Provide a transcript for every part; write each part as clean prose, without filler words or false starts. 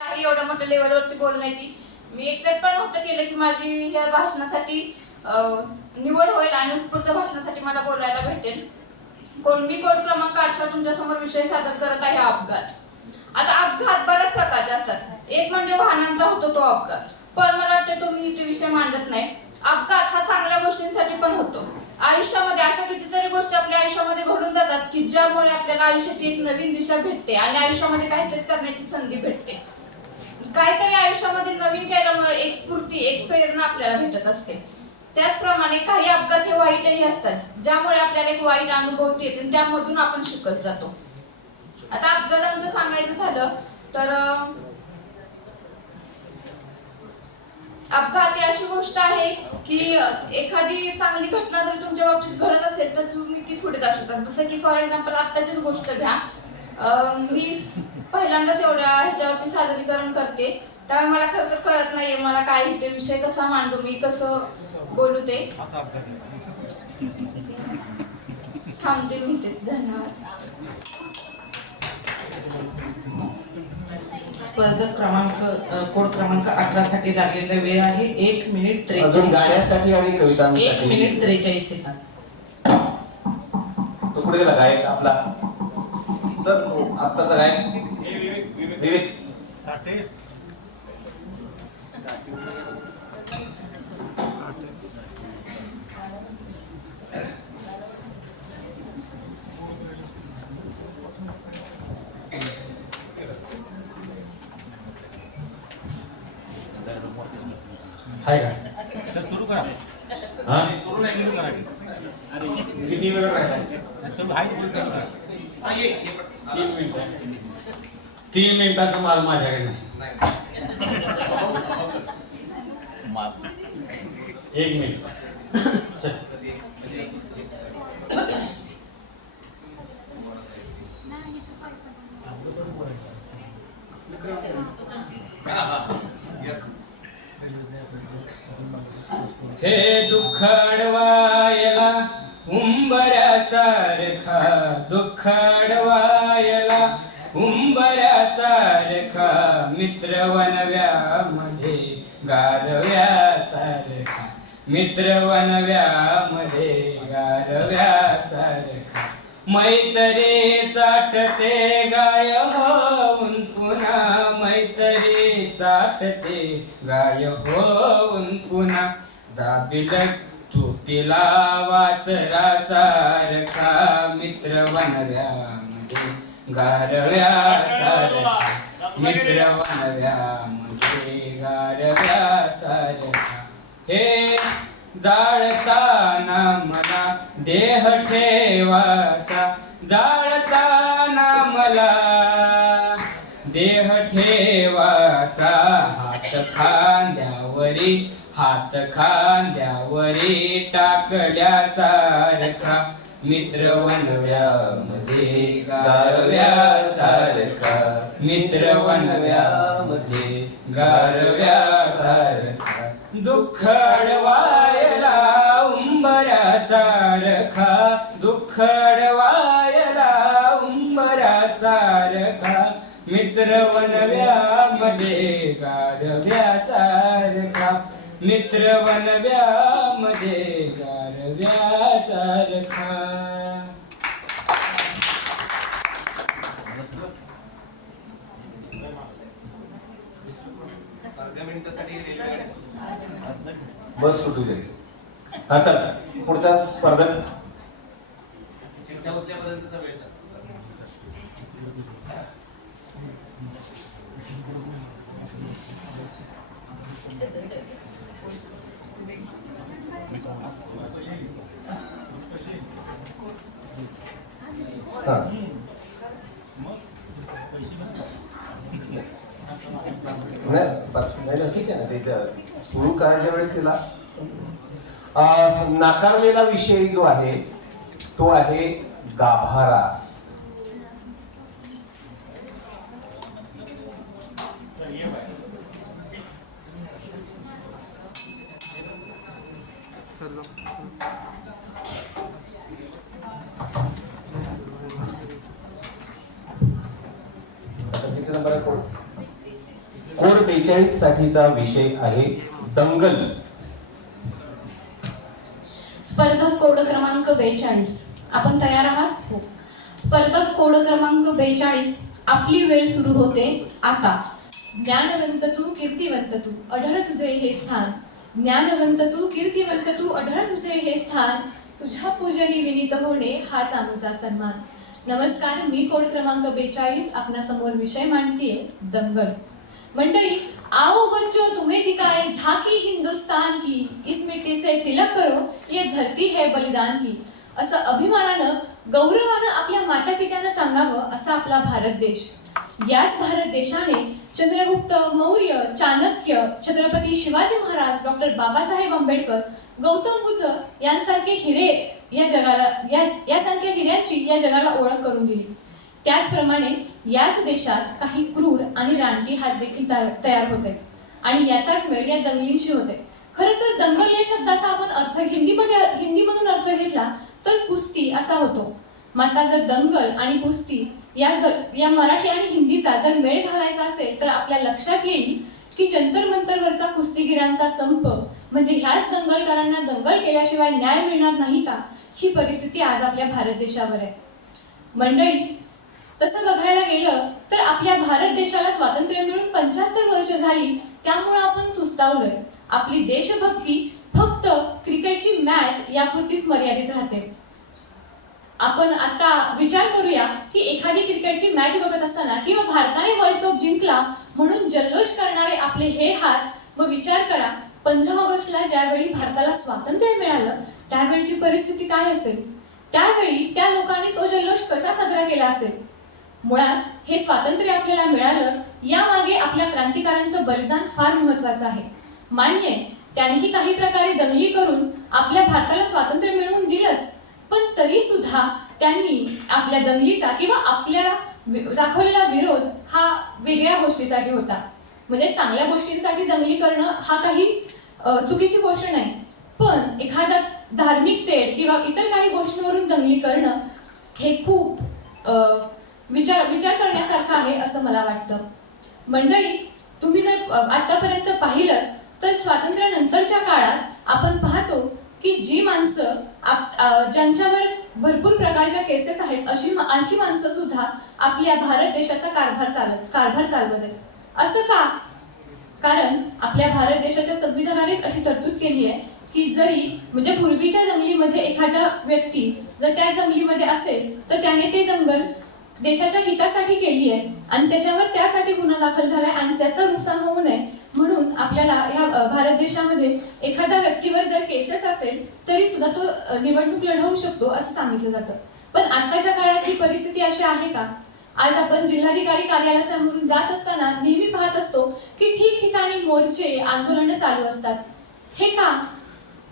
काही एवढ्या मोठ्या लेवलवरती बोलण्याची मी एक्सेप्ट पण होतं केलं की माझी या भाषणासाठी निवड होईल आणि पुढच्या भाषणासाठी मला बोलायला भेटेल. मी कोड क्रमांक 18 तुमच्या समोर विषय सादर करत आहे अपघात. आता अपघात बऱ्याच प्रकारचे असतात. एक म्हणजे वाहनांचा होतो तो अपघात, पण मला वाटतं तुम्ही ते विषय मांडत नाही. अपघात हा चांगल्या गोष्टींसाठी पण होतो. आयुष्यामध्ये अशा कितीतरी गोष्टी आपल्या आयुष्यामध्ये घडून जातात की ज्यामुळे आपल्याला आयुष्याची एक नवीन दिशा भेटते आणि आयुष्यामध्ये काहीतरी करण्याची संधी भेटते. काहीतरी आयुष्यामध्ये नवीन केल्यामुळे एक स्फूर्ती, एक प्रेरणा आपल्याला भेटत असते. त्याचप्रमाणे काही अपघात हे वाईटही असतात, ज्यामुळे आपल्याला एक वाईट अनुभव येते आणि त्यामधून आपण शिकत जातो. आता अपघातांचं सांगायचं झालं तर अपघात ही अशी गोष्ट आहे की एखादी चांगली घटना जर तुमच्या बाबतीत घडत असेल तर तुम्ही ती पुढे जाऊ शकता. जसं की फॉर एक्झाम्पल आत्ताचीच गोष्ट घ्या. मी पहिल्यांदाच एवढ्या ह्याच्यावरती सादरीकरण करते, त्यामुळे मला खरं तर कळत नाहीये मला काय ते विषय कसा मांडू, मी कसं बोलू ते. थांबते मी इथेच. धन्यवाद. स्पर्धक कोड क्रमांक 18 साठी लागलेला वेळ आहे 1 मिनिट 43 गाण्यासाठी आणि कवितांसाठी 1 मिनिट 43 सेकंद. तो पुढे गेला गायक आपला सर, आत्ताचा गायक विवेक. हाय का सुरू करा. हा सुरू नाही सुरू करा. किती वेळ राहिला? सुरू आहे सुरू करा. 3 मिनिटं. 3 मिनिटाचा माल माझ्याकडे नाही. 1 मिनिट. चल. हे दुःख अडवायला उंबऱ्यासारखा, दुःख अडवायला उंबऱ्यासारखा, मित्र वनव्यामध्ये गारव्यासारखा, मित्र वनव्यामध्ये गारव्यासारखा, मैत्री चाटते गाय होऊन पुन्हा, मैत्री चाटते गाय होऊन पुन्हा, जाबिलक तू तिला वासरा सारखा, मित्र वनव्यामध्ये गारव्यासारखा, मित्र वनव्यामध्ये गारव्यासारखा. हे जाळताना मला देह ठेवासा, जाळताना मला देह ठेवासा, हात खांद्यावरी, हात खांद्यावरी टाकल्यासारखा, मित्र वनव्यामध्ये गारव्यासारखा, मित्र वनव्यामध्ये गारव्यासारखा, दुःख अडवायला उंबऱ्यासारखा, दुःख अडवायला उंबऱ्यासारखा, मित्र वनव्यामध्ये गारव्यासारखा, मित्र वनव्यामध्ये गारव्यासारखा. बस सुटू दे. हा चल पुढचा स्पर्धक. नाही ठीक आहे ना, ते सुरू करायच्या वेळेस तिला नाकारलेला विषय जो आहे तो आहे गाभारा. किती नंबर आहे कोण? 42 साठीचा विषय आहे दंगल. स्पर्धक कोड क्रमांक 42. आपण तयार आहात? हो. स्पर्धक कोड क्रमांक 42. आपली वेळ सुरू होते आता. ज्ञानवंत तू कीर्तिवंत तू अढळ तुझे हे स्थान. ज्ञानवंत तू कीर्तिवंत तू अढळ तुझे हे स्थान. तुझ्या पूजनी विनीत होणे हाच आमचा सन्मान. नमस्कार, मी कोड क्रमांक 42 आपणासमोर विषय मांडतीये दंगल. मंडळी, आओ बच्चों तुम्हें दिखाए झाकी हिंदुस्तान की, इस मिट्टी से तिलक करो ये धरती है बलिदान की. असं अभिमानानं गौरवानं आपल्या माता पित्यांना सांगावं असा आपला भारत देश. याच भारत देशाने चंद्रगुप्त मौर्य, चाणक्य, छत्रपती शिवाजी महाराज, डॉक्टर बाबासाहेब आंबेडकर, गौतम बुद्ध यांसारखे हिरे या जगाला यासारख्या हिऱ्यांची या जगाला ओळख करून दिली. त्याचप्रमाणे याच देशात काही क्रूर आणि रानटी हात देखील तयार होते आणि याचाच मेळ या दंगलींशी होते. खरं तर दंगल या शब्दाचा आपण अर्थ हिंदीमधून अर्थ घेतला तर कुस्ती असा होतो. मात्र जर दंगल आणि कुस्ती या मराठी आणि हिंदीचा जर मेळ घालायचा असेल तर आपल्या लक्षात येईल की जंतर मंतरवरचा कुस्तीगिरांचा संप म्हणजे ह्याच दंगलकारांना दंगल केल्याशिवाय न्याय मिळणार नाही का, ही परिस्थिती आज आपल्या भारत देशावर आहे. मंडळी, तसं बघायला गेलं तर आपल्या भारत देशाला स्वातंत्र्य मिळून 75 वर्ष झाली. त्यामुळे आपण सुस्तावलोय. आपली देशभक्ती फक्त क्रिकेटची मॅच यापुरतीच मर्यादित राहते. आपण आता विचार करूया की एखादी क्रिकेटची मॅच बघत असताना किंवा भारताने वर्ल्ड कप जिंकला म्हणून जल्लोष करणारे आपले हे हात. मग विचार करा, 15 ऑगस्टला ज्यावेळी भारताला स्वातंत्र्य मिळालं त्यावेळची परिस्थिती काय असेल. त्यावेळी त्या लोकांनी तो जल्लोष कसा साजरा केला असेल. मुळात हे स्वातंत्र्य आपल्याला मिळालं यामागे आपल्या क्रांतिकारांचं बलिदान फार महत्वाचं आहे. मान्य आहे, त्यांनीही काही प्रकारे दंगली करून आपल्या भारताला स्वातंत्र्य मिळवून दिलंच, पण तरी सुद्धा त्यांनी आपल्या दंगलीचा किंवा आपल्या दाखवलेला विरोध हा वेगळ्या गोष्टीसाठी होता. म्हणजे चांगल्या गोष्टींसाठी दंगली करणं हा काही चुकीची गोष्ट नाही, पण एखादा धार्मिक तेढ किंवा इतर काही गोष्टींवरून दंगली करणं हे खूप विचार करण्यासारखं आहे असं मला वाटतं. मंडळी, तुम्ही जर आतापर्यंत पाहिलं तर स्वातंत्र्यानंतरच्या काळात आपण पाहतो की जी माणसं ज्यांच्यावर भरपूर प्रकारच्या केसेस आहेत अशी माणसं सुद्धा आपल्या भारत देशाचा कारभार चालवत आहेत. असं का? कारण आपल्या भारत देशाच्या संविधानानेच अशी तरतूद केली आहे की जरी म्हणजे पूर्वीच्या दंगलीमध्ये एखादा व्यक्ती जर त्या दंगलीमध्ये असेल तर त्याने ते दंगल देशाच्या हितासाठी केली आहे आणि त्याच्यावर त्यासाठी गुन्हा दाखल झालाय आणि त्याचं नुकसान होऊ नये म्हणून आपल्याला ह्या भारत देशामध्ये एखाद्या व्यक्तीवर जर केसेस असेल तरी सुद्धा तो निवडणूक लढवू शकतो असं सांगितलं जातं. पण आताच्या काळात ही परिस्थिती अशी आहे का? आज आपण जिल्हाधिकारी कार्यालयासमोरून जात असताना नेहमी पाहत असतो की ठिकठिकाणी मोर्चे, आंदोलनं चालू असतात. हे का?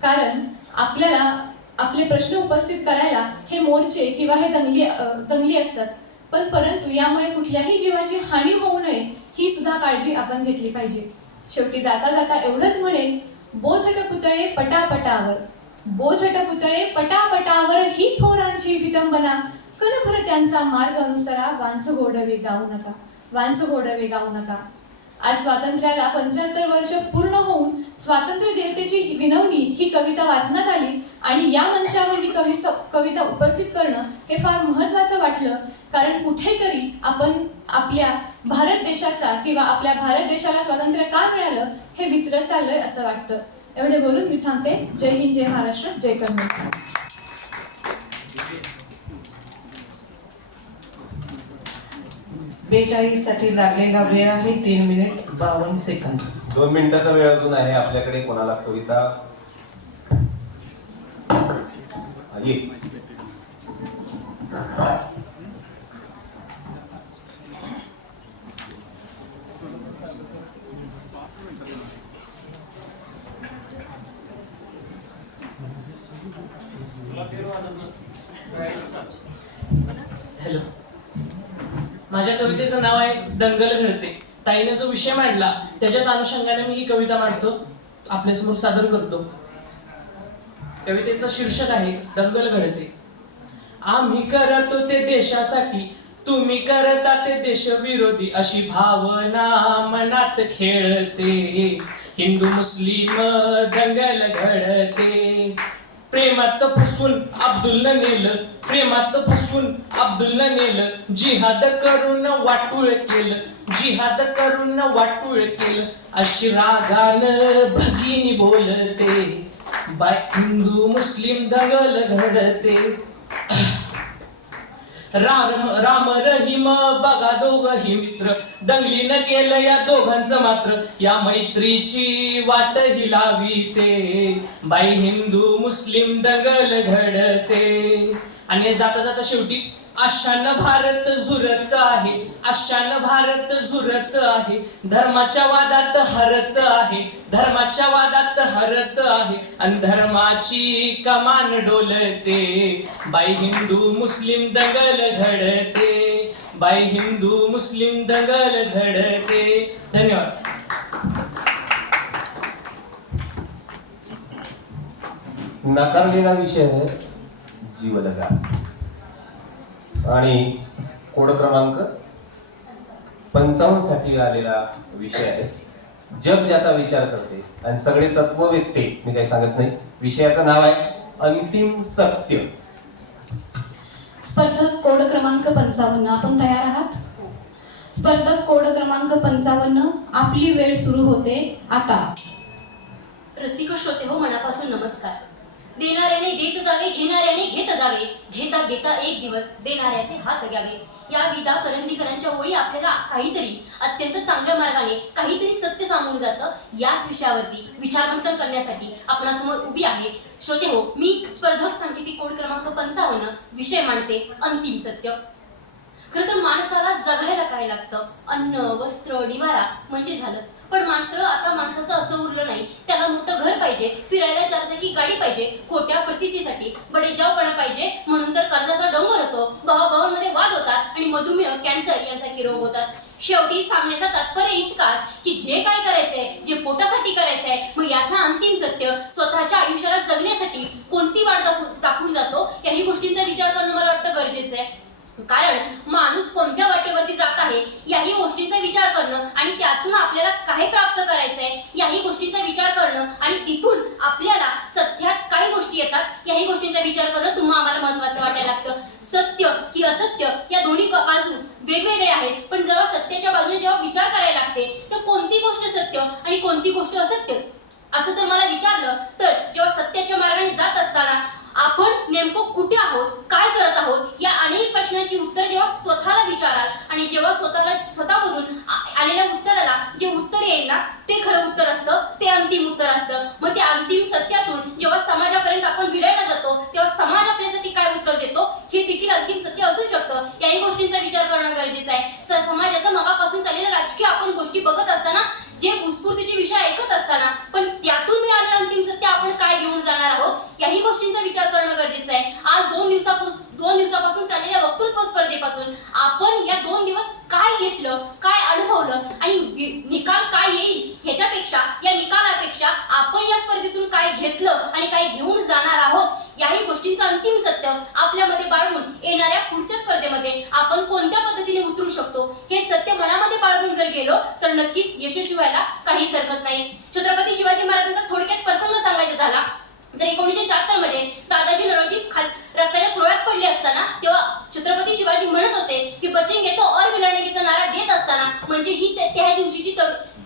कारण आपल्याला आपले प्रश्न उपस्थित करायला हे मोर्चे किंवा हे दंगली असतात. पण परंतु यामुळे कुठल्याही जीवाची हानी होऊ नये ही सुद्धा काळजी आपण घेतली पाहिजे. शेवटी जाता जाता एवढंच म्हणेन, बोधट पुतळे पटापटावर, बोधट पुतळे पटापटावर ही थोरांची विटंबना, कणभर त्यांचा मार्ग अनुसरा, वांस गोडवे गाऊ नका, वांस गोडवे गाऊ नका. आज स्वातंत्र्याला 75 वर्ष पूर्ण होऊन स्वातंत्र्य देवतेची विनवणी ही कविता वाचण्यात आली आणि या मंचावर ही कविता उपस्थित करणं हे फार महत्वाचं वाटलं. कारण कुठेतरी आपण आपल्या भारत देशाचा किंवा आपल्या भारत देशाला स्वातंत्र्य का मिळालं हे विसरत चाललोय असं वाटतं. एवढे बोलून मी थांबते. जय हिंद, जय महाराष्ट्र, जय कर्नाटक. 42 साठी लागलेला वेळ आहे 3 मिनिट 52 सेकंद. 2 मिनिटाचा वेळ अजून आहे आपल्याकडे. कोणाला कविता ये. हॅलो, माझ्या कवितेचं नाव आहे दंगल घडते. ताईने जो विषय मांडला त्याच्याच अनुषंगाने मी ही कविता मांडतो, आपल्यासमोर सादर करतो. कवितेचं शीर्षक आहे दंगल घडते. आम्ही करतो ते देशासाठी तुम्ही करता ते देशविरोधी अशी भावना मनात खेळते. हिंदू मुस्लिम दंगल घडते. प्रेमात फसवून अब्दुलनं नेलं, प्रेमात फसवून अब्दुलनं नेलं. जिहाद करून वाटूळ केलं, जिहाद करून वाटूळ केलं. अशी रागानं भगिनी बोलते. बाय हिंदू मुस्लिम दंगल घडते. राम रहीम बघा दोघही मित्र, दंगलीनं केलं या दोघांचं मात्र. या मैत्रीची वाट ही लाविते. बाई हिंदू मुस्लिम दंगल घडते. आणि जाता जाता शेवटी आशानं भारत झुरत आहे, आशानं भारत झुरत आहे. धर्माच्या वादात हरत आहे, धर्माच्या वादात हरत आहे. आणि धर्माची कमान डोलते. बाई हिंदू मुस्लिम दंगल घडते. बाई हिंदू मुस्लिम दंगल घडते. धन्यवाद. नाकारलेला विषय आहे जीवलगा आणि कोड क्रमांक 55 साठी आलेला विषय आहे. जग ज्याचा विचार करते आणि सगळे तत्व व्यक्ते. मी काही सांगत नाही. विषयाचं नाव आहे अंतिम सत्य. स्पर्धक कोड क्रमांक 55, आपण तयार आहात? स्पर्धक कोड क्रमांक 55, आपली वेळ सुरू होते आता. रसिक श्रोते हो, मनापासून नमस्कार. देणाऱ्याने देत जावे, घेणाऱ्याने घेत जावे. घेता घेता एक दिवस देणाऱ्याचे हात घ्यावे. या विदा करंदीकरांच्या ओळी आपल्याला काहीतरी अत्यंत चांगल्या मार्गाने काहीतरी सत्य सांगून जातं. याच विषयावरती विचारमंथन करण्यासाठी आपणासमोर उभी आहे. श्रोते हो, मी स्पर्धक सांकेतिक कोड क्रमांक 55 विषय मांडते अंतिम सत्य. खरं तर माणसाला जगायला काय लागतं? अन्न, वस्त्र, निवारा म्हणजे झालं. पण मात्र आता माणसाचं असं उरलं नाही. त्याला मोठं घर पाहिजे, फिरायला चारचाकी गाडी पाहिजे, खोट्या प्रतिष्ठेसाठी बडेजावपणा पाहिजे. म्हणून तर कर्जाचा डोंगर होतो, भावाभावांमध्ये वाद होतात आणि मधुमेह, कॅन्सर यांसारखे रोग होतात. शेवटी सांगण्याचा तात्पर्य इतकाच की जे काय करायचंय, जे पोटासाठी करायचंय, मग याचा अंतिम सत्य स्वतःच्या आयुष्याला जगण्यासाठी कोणती वाट दाखवून जातो, याही गोष्टींचा विचार करणं मला वाटतं गरजेचं आहे. कारण माणूस कोणत्या वाटेवरती जात आहे याही गोष्टींचा विचार करणं आणि त्यातून आपल्याला काय प्राप्त करायचंय याही गोष्टींचा विचार करणं आणि तिथून आपल्याला सत्यात काही गोष्टी येतात याही गोष्टींचा विचार करणं तुम्हाला आम्हाला महत्वाचं वाटायला लागतं. सत्य की असत्य या दोन्ही बाजू वेगवेगळे आहेत. पण जेव्हा सत्याच्या बाजूने जेव्हा विचार करायला लागते तर कोणती गोष्ट सत्य आणि कोणती गोष्ट असत्य असं जर मला विचारलं तर जेव्हा सत्याच्या मार्गाने जात असताना आपण नेमकं कुठे आहोत, काय करत आहोत, या अनेक प्रश्नांची उत्तर जेव्हा स्वतःला विचाराल आणि जेव्हा स्वतःमधून आलेल्या उत्तराला जे उत्तर येईल ना ते खरं उत्तर असतं, ते अंतिम उत्तर असतं. मग त्या अंतिम सत्यातून जेव्हा समाजापर्यंत आपण भिडायला जातो तेव्हा समाज आपल्यासाठी काय उत्तर देतो हे देखील अंतिम सत्य असू शकतं. याही गोष्टींचा विचार करणं गरजेचं आहे. समाजाचं मगापासून चाललेलं राजकीय आपण गोष्टी बघत असताना, जे उत्स्फूर्तीचे विषय ऐकत असताना, पण त्यातून मिळालेलं अंतिम सत्य आपण काय घेऊन जाणार आहोत याही गोष्टींचा विचार करणं गरजेचं आहे. आज 2 दिवसापासून चाललेल्या वक्तृत्व स्पर्धेपासून आपण या 2 दिवस काय घेतलं, काय अनुभवलं आणि निकाल काय येईल ह्याच्यापेक्षा, या निकालापेक्षा आपण या स्पर्धेतून काय घेतलं आणि काय घेऊन जाणार आहोत याही गोष्टींचं अंतिम सत्य आपल्यामध्ये बाळगून येणाऱ्या पुढच्या स्पर्धेमध्ये आपण कोणत्या पद्धतीने उतरू शकतो हे सत्य मनामध्ये बाळगून जर गेलो तर नक्कीच यशस्वी व्हायला काहीच हरकत नाही. छत्रपती शिवाजी महाराजांचा थोडक्यात प्रसंग सांगायचा झाला तर 1976 मध्ये दादाजी नौरोजी रक्ताच्या थोड्यात पडले असताना तेव्हा छत्रपती शिवाजी म्हणत होते की बचेंगे तो और विलणेगेचा नारा देत असताना म्हणजे ही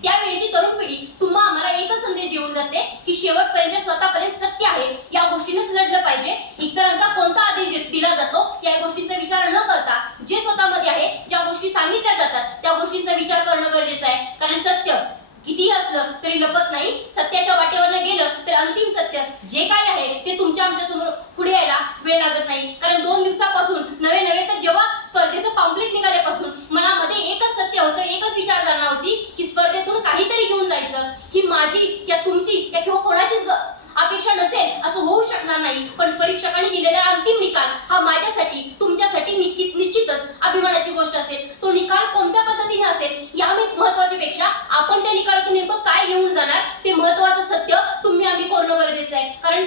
त्यावेळीची तरुण पिढी तुम्हा आम्हाला एकच संदेश देऊन जाते की शेवटपर्यंत स्वतःपर्यंत सत्य आहे या गोष्टीनेच लढलं पाहिजे. इतरांचा कोणता आदेश दिला जातो या गोष्टींचा विचार न करता जे स्वतःमध्ये आहे, ज्या गोष्टी सांगितल्या जातात त्या गोष्टींचा विचार करणं गरजेचं आहे. कारण सत्य कितीही असलं तरी लपत नाही. सत्याच्या वाटेवरनं गेलं तर अंतिम सत्य जे काय आहे ते तुमच्या आमच्या समोर पुढे यायला वेळ लागत नाही. कारण 2 दिवसापासून नवे तर जेव्हा स्पर्धेचं पॅम्पलेट निघाल्यापासून मनामध्ये एकच सत्य होतं, एकच विचारधारणा होती की स्पर्धेतून काहीतरी घेऊन जायचं. ही माझी या तुमची या किंवा कोणाचीच अपेक्षा नसेल असं होऊ शकणार नाही. पण परीक्षकांनी दिलेला अंतिम निकाल हा माझ्यासाठी तुमच्यासाठी निश्चितच अभिमानाची गोष्ट असेल. तो निकाल कोणत्या पद्धतीने असेल या महत्वाच्या पेक्षा आपण त्या निकालातून नेमकं काय घेऊन जाणार ते महत्वाचं सत्य तुम्ही आम्ही करणं गरजेचं आहे. कारण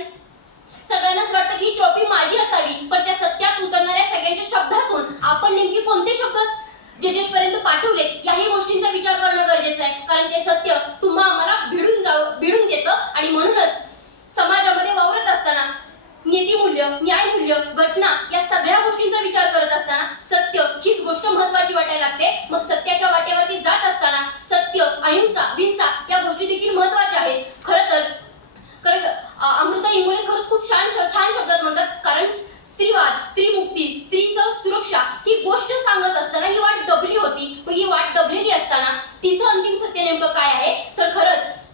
सगळ्यांनाच वाटतं की ही ट्रॉफी माझी असावी, पण त्या सत्यात उतरणाऱ्या सगळ्यांच्या शब्दातून आपण नेमकी कोणते शब्द जजेस पर्यंत पाठवले याही गोष्टींचा विचार करणं गरजेचं आहे. कारण ते सत्य तुम्हा आम्हाला भिडून देतं आणि म्हणूनच समाजामध्ये वावरत असताना नीतिमूल्य, न्यायमूल्य, घटना या सगळ्या गोष्टींचा विचार करत असताना सत्य हीच गोष्ट महत्वाची वाटायला लागते. मग सत्याच्या वाटेवरती जात असताना सत्य, अहिंसा, हिंसा या गोष्टी देखील महत्वाच्या आहेत. खरं अमृता इंगोले खरंच खूप छान शब्दात म्हणतात. कारण स्त्रीवाद, स्त्रीमुक्ती, स्त्रीचं सुरक्षा ही गोष्ट सांगत असताना ही वाट दबली होती. मग ही वाट दबलेली असताना तिचं अंतिम सत्य नेमकं काय आहे? तर खरंच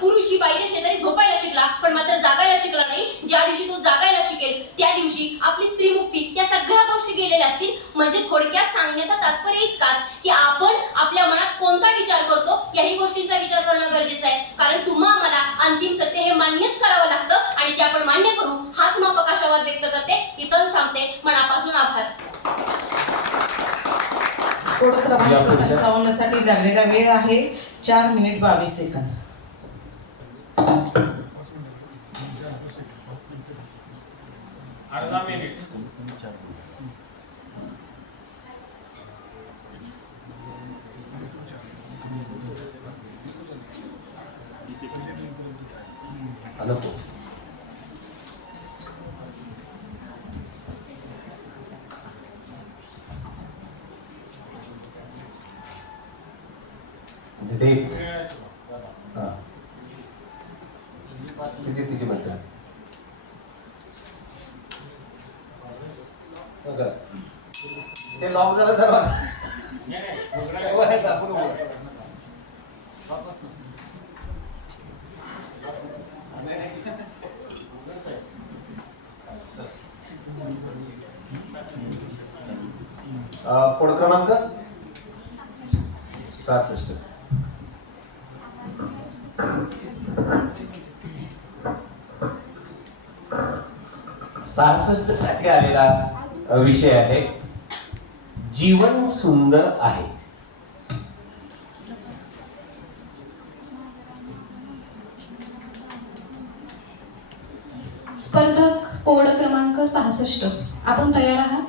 पुरुष ही बाईच्या शेजारी झोपायला शिकला, पण मात्र जागायला शिकला नाही. ज्या दिवशी तो जागायला शिकेल त्या दिवशी आपली स्त्रीमुक्ती या सगळ्या गोष्टी गेलेल्या असतील. म्हणजे थोडक्यात सांगण्याचा तात्पर्य इतकाच की आपण आपल्या मनात कोणता विचार करतो याही गोष्टींचा विचार करणं गरजेचं आहे. कारण तुम्हा मला अंतिम सत्य हे मान्यच करावं लागतं आणि ते आपण मान्य करू हाच मग प्रकाशावाद व्यक्त करते. इथंच थांबते. मनापासून आभार. कोड क्रमांक 55 साठी लागलेला वेळ आहे 4 मिनिट 22 सेकंद. अर्धा मिनिट. तिची म्हणतात ते लॉक झालं दरवाजा. कोड क्रमांक 66. साठी आलेला विषय आहे जीवन सुंदर आहे. स्पर्धक कोड क्रमांक 66 आपण तयार आहात?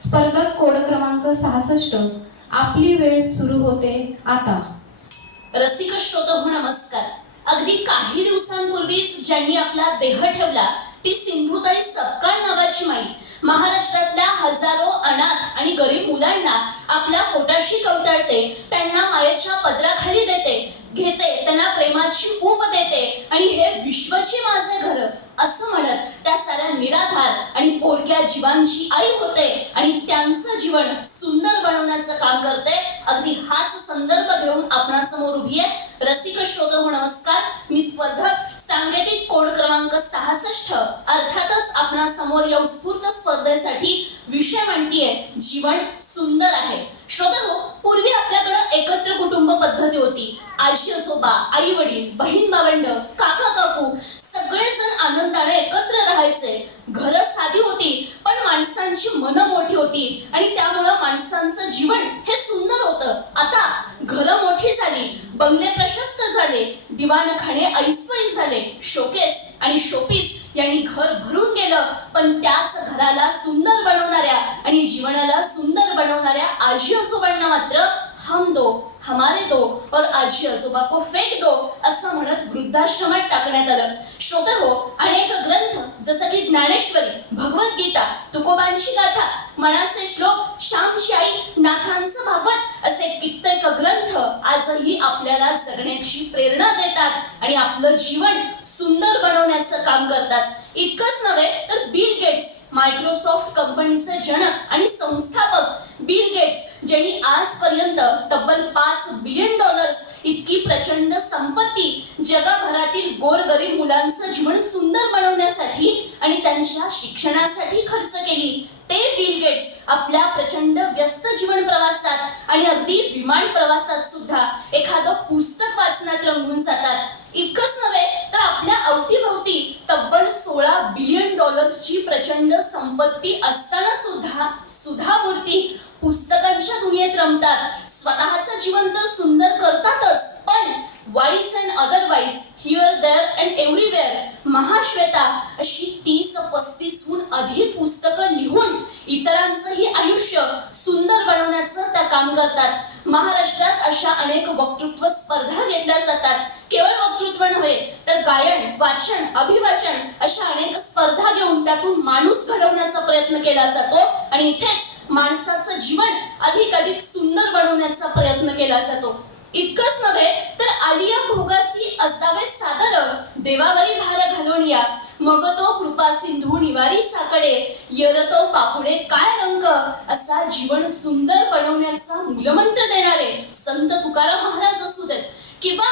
स्पर्धक कोड क्रमांक 66 आपली वेळ सुरू होते आता. रसिक श्रोतहो नमस्कार. अगदी काही दिवसांपूर्वीच ज्यांनी आपला देह ठेवला ती सिंधुताई सपकाळ नावाची माई महाराष्ट्रातल्या हजारो अनाथ आणि गरीब मुलांना आपल्या पोटाशी कवटाळते, त्यांना मायेच्या पदराखाली देते, घेते, त्यांना प्रेमाची ऊब देते आणि हे विश्वची माझे घर असं म्हणत त्या साऱ्या निराधार आणि पोरक्या जीवांची आई होते आणि त्यांचं जीवन सुंदर बनवण्याचं काम करते. अगदी हाच संदर्भ घेऊन आपणासमोर उभी आहे. रसिक श्रोतहो नमस्कार. मी स्पर्धक सांकेतिक कोड क्रमांक 66 अर्थातच आपणासमोर या उत्स्फूर्त स्पर्धेसाठी विषय म्हणतीये जीवन सुंदर आहे. श्रोतहो, पूर्वी आपल्याकडे एकत्र कुटुंब पद्धती होती. आजी आजोबा, आई वडील, बहीण भावंड, काका काकू सगळेजण आनंदाने एकत्र राहायचे. घरं साधी होती पण माणसांची मनं मोठी होती आणि त्यामुळं माणसांचं जीवन हे सुंदर होतं. आता घरं मोठी झाली, बंगले प्रशस्त झाले, दिवाणखाने ऐसपैस झाले, शोकेस आणि शोपीस यांनी घर भरून गेलं. पण त्याच घराला सुंदर बनवणाऱ्या आणि जीवनाला सुंदर बनवणाऱ्या आजी आजोबांना मात्र हम दो हमारे दो और आजी आजोबा को फेक दो असं म्हणत वृद्धाश्रमात टाकण्यात आलं. श्रोतहो, अनेक ग्रंथ जसं की ज्ञानेश्वरी, भगवद्गीता, तुकोबांची गाथा, मनाचे श्लोक, श्यामची आई, नाथांचं भागवत असे कित्येक ग्रंथ आजही आपल्याला जगण्याची प्रेरणा देतात आणि आपलं जीवन सुंदर बनवण्याचं काम करतात. इतकंच नव्हे तर बिल गेट्स, मायक्रोसॉफ्ट कंपनीचे जनक आणि संस्थापक बिल गेट्स, ज्यांनी आजपर्यंत तब्बल $5 बिलियन इतकी प्रचंड संपत्ती जगभरातील गोरगरीब मुलांचं जीवन सुंदर बनवण्यासाठी आणि त्यांच्या शिक्षणासाठी खर्च केली. ते बिल गेट्स आपल्या प्रचंड व्यस्त जीवन प्रवासात आणि अगदी विमान प्रवासात सुद्धा एखादं पुस्तक वाचण्यात रंगून जातात. इतकंच नव्हे तर आपल्या अवतीभोवती तब्बल $16 बिलियन ची प्रचंड संपत्ती असताना सुद्धा मूर्ती पुस्तकांच्या दुनियेत रमतात. स्वतःचं जीवन तर सुंदर करतातच, पण wise and otherwise, here there and everywhere, Mahashweta काम करतात. महाराष्ट्रात अशा अनेक वक्तृत्व स्पर्धा घेतल्या जातात. केवळ वक्तृत्व नव्हे तर गायन, वाचन, अभिवाचन अशा अनेक स्पर्धा घेऊन त्यातून माणूस घडवण्याचा प्रयत्न केला जातो आणि इथेच माणसाचं जीवन अधिक सुंदर बनवण्याचा प्रयत्न केला जातो. इतकंच नव्हे तर आलिया भोगासी असावे सादर, देवावरी भार घालून या, मग तो कृपा सिंधू निवारी साकडे, यरतो पापुडे काय रंग, असा जीवन सुंदर बनवण्याचा मूलमंत्र देणारे संत तुकाराम महाराज असू देत किंवा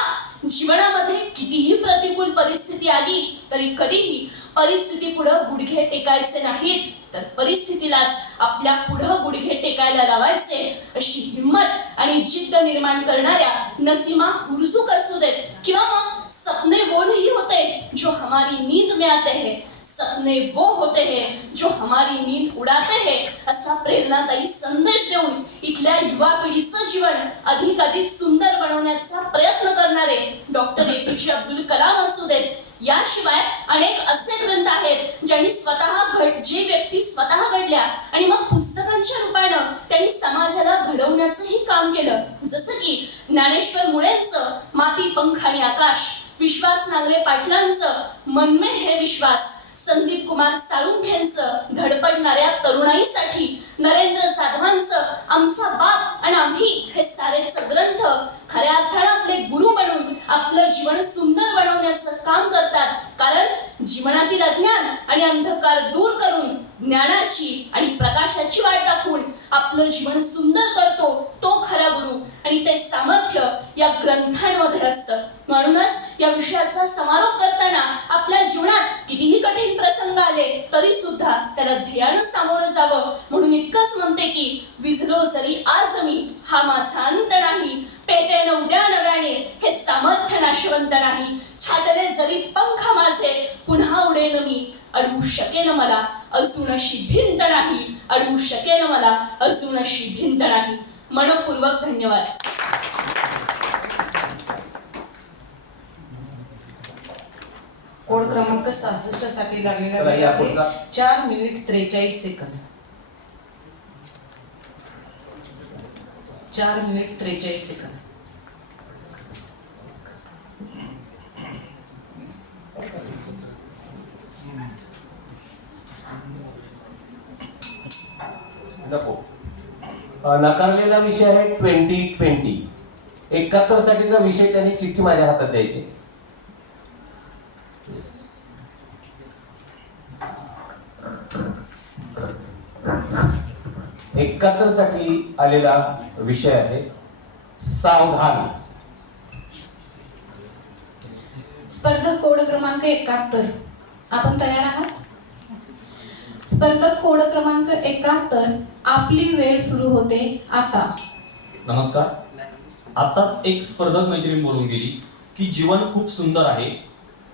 जीवनामध्ये कितीही प्रतिकूल परिस्थिती आली तरी कधीही परिस्थिती पुढे गुडघे टेकायचे नाहीत, तर परिस्थितीलाच आपल्या पुढे गुडघे टेकायला लावायचे अशी हिम्मत आणि जिद्द निर्माण करणाऱ्या नसीमा हुरसुक असू देत किंवा मग सपने वो नहीं होते जो हमारी नींद में आते हैं, सपने वो होते हैं जो हमारी नींद उड़ाते हैं, असा प्रेरणादायी संदेश देऊन इथल्या युवा पिढीचं जीवन अधिक सुंदर बनवण्याचा प्रयत्न करणारे डॉक्टर APJ अब्दुल कलाम असू देत. याशिवाय अनेक असे ग्रंथ आहेत ज्यांनी जी व्यक्ती स्वतः घडल्या आणि मग पुस्तकांच्या रूपानं त्यांनी समाजाला घडवण्याचंही काम केलं. जसं की ज्ञानेश्वर मुळेंचं माती, पंख आणि आकाश, विश्वास नांगरे पाटलांचं मन में है विश्वास, संदीप कुमार साळुंखेंचं धडपडणाऱ्या तरुणाईसाठी, नरेंद्र जाधवांचं आमचा बाप आणि आम्ही हे सारेच ग्रंथ खऱ्या अर्थानं आपले गुरु बनून आपलं जीवन सुंदर बनवण्याचं काम करतात. कारण जीवनातील अज्ञान आणि अंधकार दूर करून ज्ञानाची आणि प्रकाशाची वाट दाखवून आपलं जीवन सुंदर करतो तो खरा गुरु आणि ते सामर्थ्य या ग्रंथांमध्ये असतं. म्हणूनच या विषयाचा समारोप करताना आपल्या जीवनात कितीही कठीण प्रसंग आले तरी सुद्धा त्याला ध्येयानं सामोरं जावं म्हणून इतकंच म्हणते की विझलो जरी आज मी हा माझा अंत नाही, पेटेन उद्या नव्याने हे सामर्थ्य नाशवंत नाही, छाटले जरी पंख माझे पुन्हा उडेन मी, अडवू शकेन मला अजून अशी भिंत नाही, अडवू शकेन मला अजून अशी भिंत नाही. मनपूर्वक धन्यवाद. कोड क्रमांक 66 साठी लागलेला चला, वेळ या आहे पुढचा. 4 मिनिट 43 सेकंद. 4 minute 43 second. नको. नकारलेला विषय आहे 2020. 71 साठीचा विषय त्यांनी चिठ्ठी माझ्या हातात द्यायची. Yes. 71 साठी आलेला विषय आहे सावधान. स्पर्धक कोड क्रमांक 71. आपण तयार आहात? स्पर्धक कोड क्रमांक 71. आपली वेळ सुरू होते आता. नमस्कार. आताच एक स्पर्धक मैत्रीण बोलून गेली की जीवन खूप सुंदर आहे,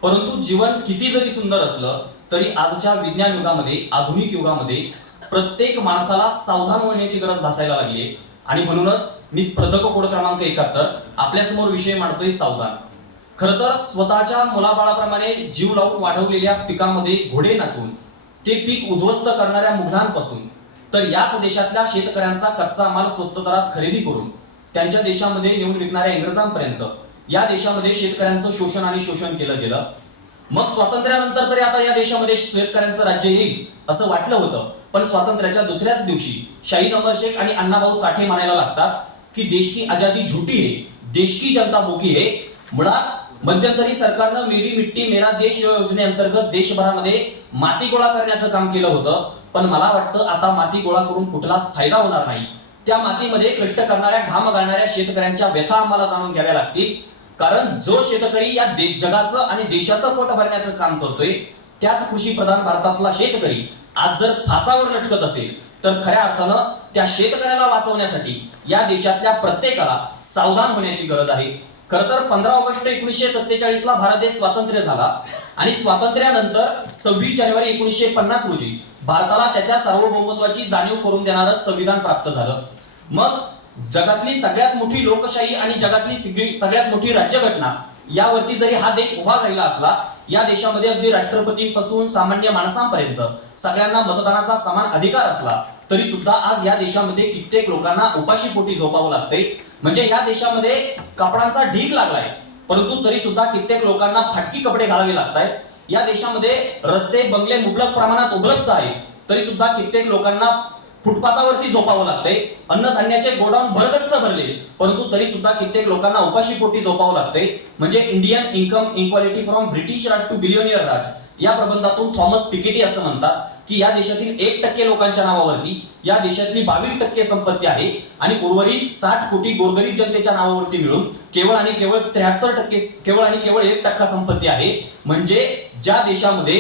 परंतु जीवन किती जरी सुंदर असलं तरी आजच्या विज्ञान युगामध्ये, आधुनिक युगामध्ये प्रत्येक माणसाला सावधान होण्याची गरज भासायला लागली आहे. आणि म्हणूनच मी स्पर्धक कोड क्रमांक 71 आपल्या समोर विषय मांडतोय सावधान. खरं तर स्वतःच्या मुलाबाळाप्रमाणे जीव लावून वाढवलेल्या पिकामध्ये घोडे नाचून ते पीक उद्ध्वस्त करणाऱ्या मुघलांपासून तर याच देशातल्या शेतकऱ्यांचा कच्चा माल स्वस्त दरात खरेदी करून त्यांच्या देशामध्ये नेऊन विकणाऱ्या इंग्रजांपर्यंत या देशामध्ये शेतकऱ्यांचं शोषण आणि शोषण केलं गेलं. मग स्वातंत्र्यानंतर तरी आता या देशामध्ये शेतकऱ्यांचं राज्य येईल असं वाटलं होतं, पण स्वातंत्र्याच्या दुसऱ्याच दिवशी शाहीद अमर शेख आणि अण्णाभाऊ साठे म्हणायला लागतात की देश की आजादी झुटी है, देश की जनता भूकी है. मुळात मध्यंतरी सरकारनं मेरी मिट्टी मेरा देश योजनेअंतर्गत देशभरामध्ये माती गोळा करण्याचं काम केलं होतं, पण मला वाटतं आता माती गोळा करून कुठलाच फायदा होणार नाही. त्या मातीमध्ये कष्ट करणाऱ्या, घाम गाळणाऱ्या शेतकऱ्यांच्या व्यथा आम्हाला जाणून घ्याव्या लागतील. कारण जो शेतकरी या जगाचं आणि देशाचं पोट भरण्याचं काम करतोय त्याच कृषी प्रधान भारतातला शेतकरी आज जर फासावर लटकत असेल तर खऱ्या अर्थानं त्या शेतकऱ्याला वाचवण्यासाठी या देशातल्या प्रत्येकाला सावधान होण्याची गरज आहे. खरं तर 15 ऑगस्ट 1947 ला भारत देश स्वातंत्र्य झाला आणि स्वातंत्र्यानंतर 26 जानेवारी 1950 रोजी भारताला त्याच्या सार्वभौमत्वाची जाणीव करून देणारं संविधान प्राप्त झालं. मग जगातली सगळ्यात मोठी लोकशाही आणि जगातली सगळ्यात मोठी राज्यघटना यावरती जरी हा देश उभा राहिला असला, या देशामध्ये अगदी राष्ट्रपतींपासून सामान्य माणसांपर्यंत सगळ्यांना मतदानाचा समान अधिकार असला, तरी सुद्धा आज या देशामध्ये कित्येक लोकांना उपाशीपोटी झोपावं लागतंय. म्हणजे या देशामध्ये कपड्यांचा ढीग लागलाय, परंतु तरी सुद्धा कित्येक लोकांना फाटकी कपडे घालावे लागतायत. या देशामध्ये रस्ते बंगले मुबलक प्रमाणात उपलब्ध आहेत, तरी सुद्धा कित्येक लोकांना फुटपाथावरती झोपावं लागतंय. अन्नधान्याचे गोडाऊन भरगच्च भरले, परंतु तरी सुद्धा कित्येक लोकांना उपाशीपोटी झोपावं लागतंय. म्हणजे Indian income equality from British Raj to billionaire Raj या प्रबंधातून थॉमस पिकेटी असं म्हणतात की या देशातील 1% लोकांच्या नावावरती या देशातली 22% संपत्ती आहे आणि उर्वरित 60 कोटी गोरगरीब जनतेच्या नावावरती मिळून केवळ आणि केवळ 73% केवळ आणि केवळ 1% संपत्ती आहे. म्हणजे ज्या देशामध्ये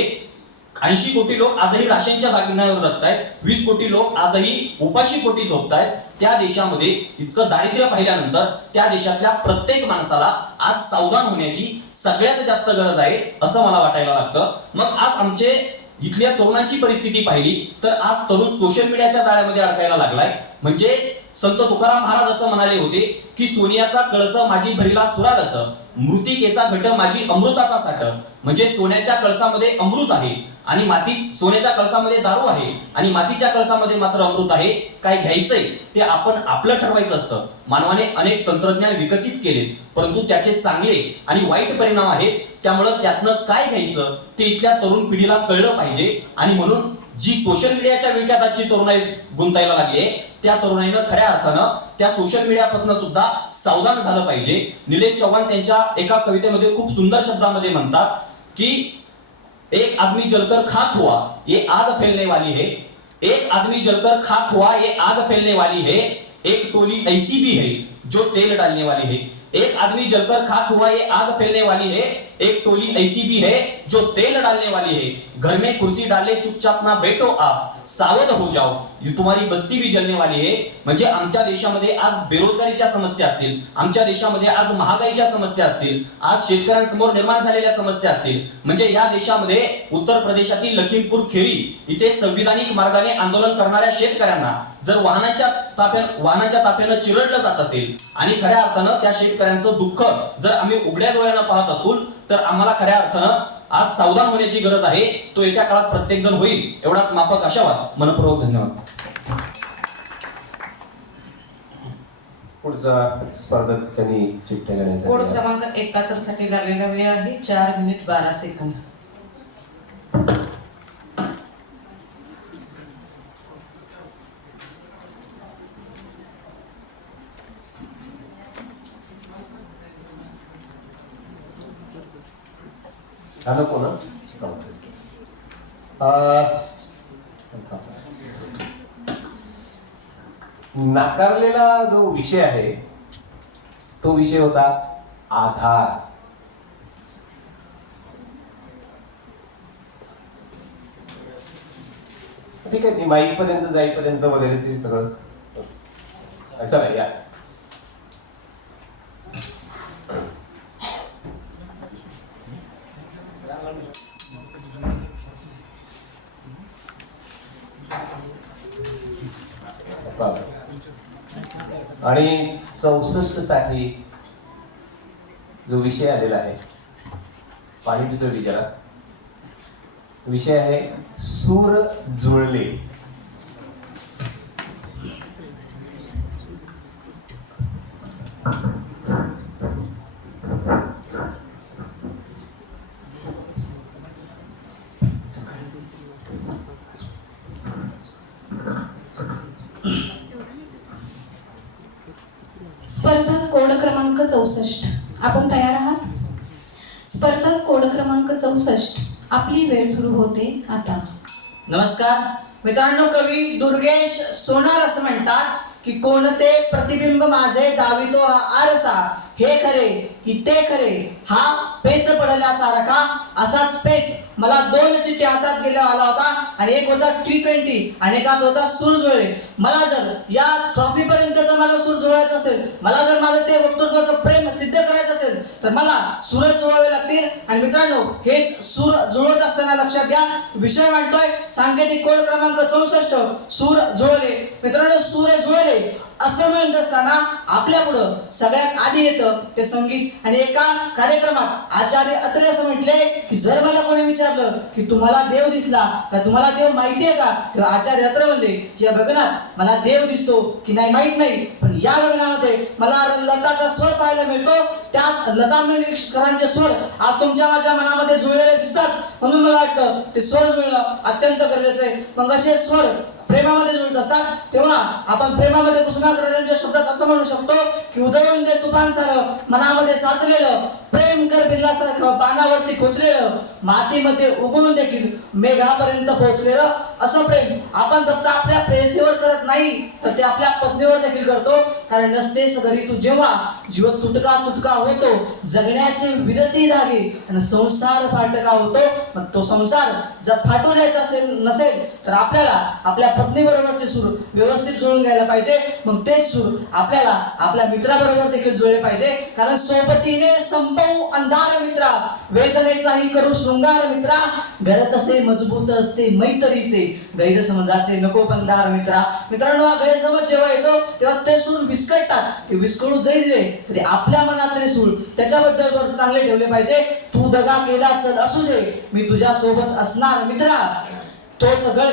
80 कोटी लोक आजही राशनच्या जागेवर जगतायत, 20 कोटी लोक आजही उपाशीपोटी झोपतायत, त्या देशामध्ये इतकं दारिद्र्य पाहिल्यानंतर त्या देशातल्या प्रत्येक माणसाला आज सावधान होण्याची सगळ्यात जास्त गरज आहे असं मला वाटायला लागतं. मग आज आमचे इथल्या तरुणांची परिस्थिती पाहिली तर आज तरुण सोशल मीडियाच्या जाळ्यामध्ये अडकायला लागलाय. म्हणजे संत तुकाराम महाराज असं म्हणाले होते की सोन्याचा कळस माझी भरीला सुरारस, मृतिकेचा घट माझी अमृताचा साठ. म्हणजे सोन्याच्या कळसामध्ये अमृत आहे आणि सोन्याच्या कळसामध्ये दारू आहे आणि मातीच्या कळसामध्ये मात्र अमृत आहे. काय घ्यायचंय ते आपण आपलं ठरवायचं असतं. मानवाने अनेक तंत्रज्ञान विकसित केले, परंतु त्याचे चांगले आणि वाईट परिणाम आहेत. त्यामुळं त्यातनं काय घ्यायचं ते इथल्या तरुण पिढीला कळलं पाहिजे. आणि म्हणून जी सोशल मीडियाच्या विळख्यात तरुणाई गुंतायला लागली त्या तरुणाईनं खऱ्या अर्थानं त्या सोशल मीडियापासून सुद्धा सावधान झालं पाहिजे. निलेश चव्हाण त्यांच्या एका कवितेमध्ये खूप सुंदर शब्दामध्ये म्हणतात की एक आदमी जलकर खाक हुआ ये आग फैलने वाली है, एक आदमी जलकर खाक हुआ ये आग फैलने वाली है, एक टोली ऐसी भी है जो तेल डालने वाली है. एक आदमी जलकर खाक हुआ ये आग फैलने वाली है, एक टोली ऐसी भी है जो तेल डालने वाली है. घर में कुर्सी डाले चुपचाप ना बैठो आप, सावध हो जाओ तुम्हारी बस्ती भी जलने वाली है. म्हणजे आमच्या देशामध्ये आज बेरोजगारीच्या समस्या असतील, आमच्या देशामध्ये आज महागाईच्या समस्या असतील, आज शेतकऱ्यांसमोर निर्माण झालेल्या समस्या असतील. म्हणजे या देशामध्ये उत्तर प्रदेशातील लखीमपूर खेरी इथे संविधानिक मार्गाने आंदोलन करणाऱ्या शेतकऱ्यांना जर वाहनाच्या ताफ्यानं चिरडलं जात असेल आणि खऱ्या अर्थानं त्या शेतकऱ्यांचं दुःख जर आम्ही उघड्या डोळ्यानं पाहत असू तर आम्हाला खऱ्या अर्थानं आज सावधान होण्याची गरज आहे. तो येत्या काळात प्रत्येक जण होईल एवढाच माफक आशावाद. मनपूर्वक धन्यवाद. पुढचा स्पर्धक त्यांनी चिठ्ठ्या घेण्यासाठी कोड क्रमांक 71 साठी लागलेला वेळ आहे 4 मिनिट 12 सेकंद. नको ना नाकारलेला जो विषय आहे तो विषय होता आधार. ठीक आहे, ती माईक पर्यंत जाईपर्यंत वगैरे ते सगळं चला या. आणि 64 साठी जो विषय आलेला आहे पाणी पितो विचारा. विषय आहे सूर जुळले. स्पर्धक कोड क्रमांक 64 आपण तयार आहात? स्पर्धक कोड क्रमांक 64 आपली वेळ सुरू होते आता. नमस्कार मित्रांनो, कवी दुर्गेश सोनार असं म्हणतात की कोणते प्रतिबिंब माझे दावितो हा आरसा, हे खरे की ते खरे हा पेच पडल्यासारखा असाच पेच मला 2 चिठ्ठ्या हातात गेल्या आला होता आणि एक होता T20 आणि एक होता सूर जुळले. मला जर या ट्रॉफी पर्यंत मला सूर जुळवायचं असेल, मला जर माझं ते वक्तृत्वाचं प्रेम सिद्ध करायचं असेल तर मला सूर जुळवावे लागतील. आणि मित्रांनो, हेच सूर जुळवत असताना लक्षात घ्या, विषय मांडतोय सांकेतिक कोड क्रमांक 64 सूर जुळले. मित्रांनो, सूर जुळले असं म्हणत असताना आपल्या पुढं सगळ्यात आधी येतं ते संगीत. आणि एका कार्यक्रमात आचार्य अत्रे असं म्हटले की जर मला कोणी विचारलं की तुम्हाला देव दिसला का, तुम्हाला देव माहिती आहे का, तेव्हा आचार्य अत्रे म्हणले की या गगनात मला देव दिसतो की नाही माहित नाही, पण या गगनामध्ये मला लताचा स्वर पाहायला मिळतो. त्याच लता मंगेशकरांचे स्वर आज तुमच्या माझ्या मनामध्ये जुळलेले दिसतात. म्हणून मला वाटतं ते स्वर जुळणं अत्यंत गरजेचं आहे. मग असे स्वर प्रेमामध्ये जुळत असतात तेव्हा आपण प्रेमामध्ये कुसुमाग्रजांच्या शब्दात असं म्हणू शकतो की उदयन दे तुफान सारं मनामध्ये साचलेलं, प्रेम कर बिल्लासारखं पानावरती खोचलेलं, मातीमध्ये उगवून देखील मेघापर्यंत पोहोचलेलं असं प्रेम आपण फक्त आपल्या प्रेयसीवर करत नाही तर ते आपल्या पत्नीवर देखील करतो. कारण नसतेस घरी तू जेव्हा जीव तुटका तुटका होतो, जगण्याची विरती झाली आणि संसार फाटका होतो. मग तो संसार जर फाटू द्यायचा नसेल तर आपल्याला आपल्या पत्नीबरोबरचे सूर व्यवस्थित जुळून घ्यायला पाहिजे. मग तेच सूर आपल्याला आपल्या मित्राबरोबर देखील जुळले पाहिजे. कारण सोबतीने संपवू अंधार मित्रा, वेदनेचाही करू शृंगार मित्रा, घरात असे मजबूत असते मैत्रीचे, गैरसमजाचे नको पंधार मित्रा. मित्रांनो, हा गैरसमज जेव्हा येतो तेव्हा ते सूर विस्कटतात. ते विस्कळू जरी तरी आपल्या मनातले सूर त्याच्याबद्दल चांगले ठेवले पाहिजे. तू दगा केला चल असू दे, मी तुझ्या सोबत असणार मित्रा. तोच गळ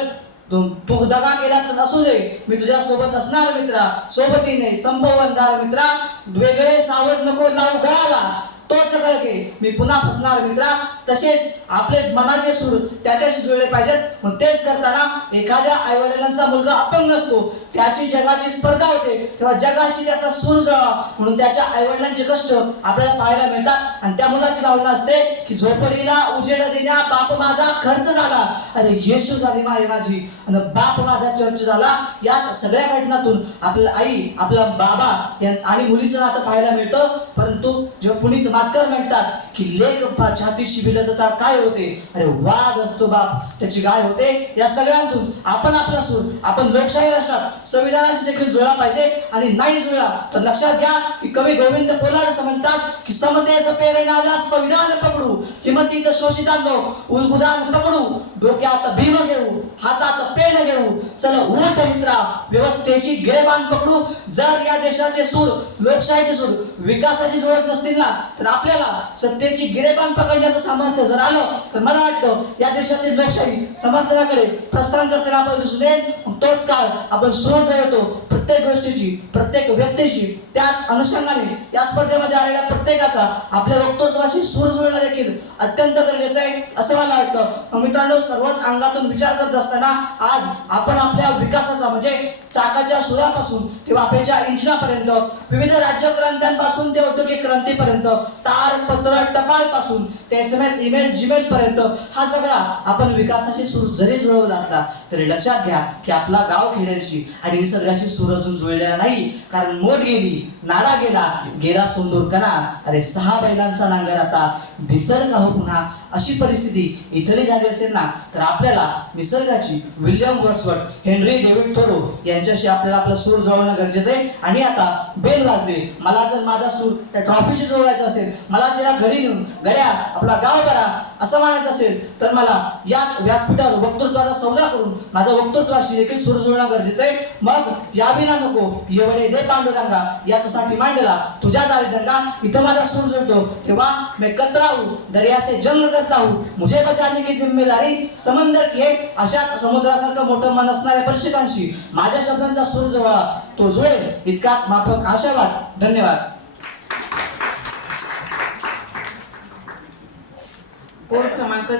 तू दगा केला चल असू दे, मी तुझ्या सोबत असणार मित्रा. सोबतीने संभव अंधार मित्रा, वेगळे सावज नको लावू गळाला, तोच गळके मी पुन्हा फसणार मित्रा. तसेच आपले मनाचे सूर त्याच्याशी जुळले पाहिजेत. मग तेच करताना एखाद्या आईवडिलांचा मुलगा अपंग असतो, त्याची जगाची स्पर्धा होते, तेव्हा जगाशी त्याचा सूर जुळावा म्हणून त्याच्या आईवडिलांचे कष्ट आपल्याला पाहायला मिळतात. आणि त्या मुलाची भावना असते की झोपडीला उजेड देण्या बाप माझा खर्च झाला, अरे येशू झाली माय माझी आणि बाप माझा चर्च झाला. या सगळ्या घटनातून आपल्या आई आपला बाबा यांचं आणि मुलीचं नातं पाहायला मिळतं. परंतु जेव्हा पुनीत मातकर म्हणतात की लेक छातीशी भिलत काय होते, अरे वाघ असतो बाप त्याची गाय होते. या सगळ्यांतून आपण आपला सूर आपण लोकशाही राष्ट्रात संविधानाशी देखील जुळला पाहिजे. आणि नाही जुळला तर लक्षात घ्या की कवी गोविंद पोलाड असं म्हणतात की समतेस प्रेरणाला संविधान पकडू, हिमतीत शोषितांनो उलगुदान पकडू, डोक्यात भीम घेऊ, हातात पेन घेऊ, चल उठ मित्रा व्यवस्थेची गिरेबान पकडू. जर या देशाचे सूर लोकशाहीचे सूर विकासाची जुळत नसतील ना तर आपल्याला सत्तेची गिरेबान पकडण्याचं सामर्थ्य जर आलं तर मला वाटतं या देशातील लोकशाही समर्थनाकडे प्रस्थान करताना आपण दिसून येईल. तोच काळ आपण सूर जुळवतो प्रत्येक गोष्टीची, प्रत्येक व्यक्तीशी. त्याच अनुषंगाने या स्पर्धेमध्ये आलेल्या प्रत्येकाचा आपल्या वक्तृत्वाशी सूर जुळणं देखील अत्यंत गरजेचं आहे असं मला वाटतं. मित्रांनो, सर्वच अंगातून विचार करत असताना आज आपण आपल्या विकासाचा म्हणजे चाकाच्या सुरापासून ते वाफेच्या इंजिनापर्यंत, विविध राज्यक्रांत्यांपासून ते औद्योगिक क्रांतीपर्यंत, तार पत्र टपाल पासून ते SMS ईमेल जीमेल पर्यंत हा सगळा आपण विकासाशी सूर जरी जुळवला असला तरी लक्षात घ्या की आपला गाव खेड्यांशी आणि निसर्गाशी सूर अजून जुळलेला नाही. कारण मोठ गेली, नाडा गेला, गेला सुंदूर कणा, अरे 6 बैलांचा नांगर आता दिसल का हो पुन्हा. अशी परिस्थिती इथली झाली असेल ना तर आपल्याला निसर्गाची, विल्यम वर्ड्सवर्थ, हेनरी डेव्हिड थोरो यांच्याशी आपल्याला आपला सूर जुळवणं गरजेचं आहे. आणि आता बेल वाजले, मला जर माझा सूर त्या ट्रॉफीशी जुळवायचा असेल, मला तिला घरी नेऊन गड्या आपला गाव करा असं म्हणायचं असेल तर मला याच व्यासपीठावर वक्तृत्वाचा सौदा करून माझं वक्तृत्वाशी देखील सूर जुळणं गरजेचं आहे. मग याविना नको एवढे दे पांडुरंगा याच्यासाठी मांडला तुझ्या दारी दंगा, इथं माझा सूर जुळतो तेव्हा मैं कतरा हूं दरिया से जंग करता हूं, मुझे बचाने की जिम्मेदारी समंदर की है. अशाच समुद्रासारखं मोठं मन असणाऱ्या परीक्षकांशी माझ्या शब्दांचा सूर जुळवा, तो जुळेल इतकाच माफक आशावाद. धन्यवाद. कोड क्रमांक